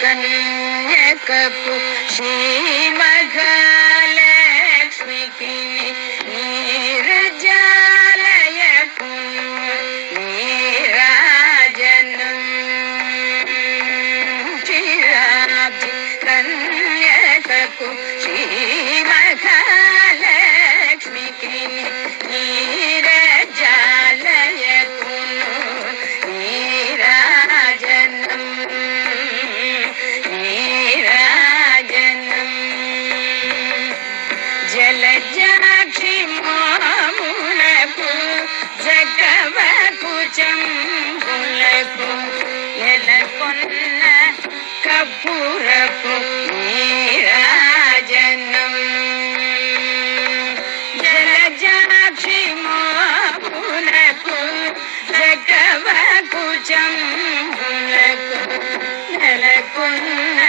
కన్యకకు శ్రీ మహాలక్ష్మికి నీరజాలయకు నీరాజనం చిరాబ్ది కన్యకకు శ్రీ మహాలక్ష్మికి నీరజాలయకు నీరాజనం జలజాక్షి మాములకు జగవకు చంబులకు నెలకొన్న కపూరపు నీరాజనం జలజాక్షి మాములకు జగవకు చంబులకు నెలకొన్న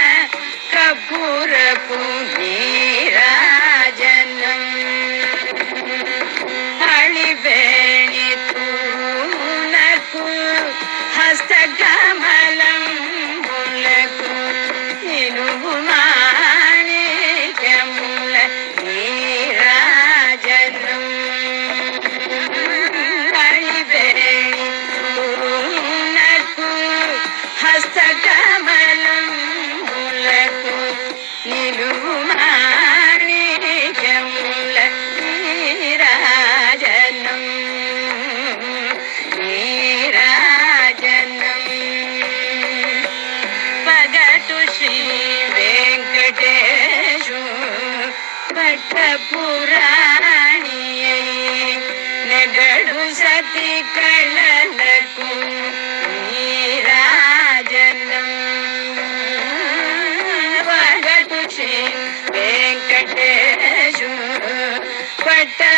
కపూరపు నీరాజనం అళివేణి తూనకు హస్తకమలంబులకు నిలువు మాణిక్యముల నీరాజనం అళివేణి తూనకు హస్తకమలంబులకు నిలువు మాణిక్యముల నీరాజనం నీరాజనం పగటు శ్రీ వెంకటేశు పట్టపురాణి నెగడు సతి కళలకు నీరాజనం పగటు శ్రీ వెంకటేశు పట్టపురాణి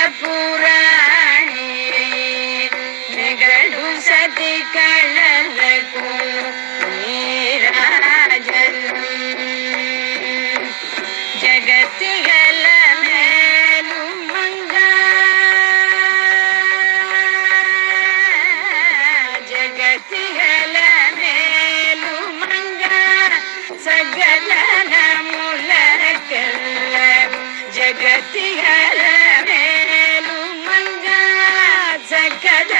నెగడు సతి కళలకు నీరాజనం జగతి గల మేలు మంగ జగతి గల మేలు మంగ సగల నములకల్ల జగతి గల మేలు మంగ సగల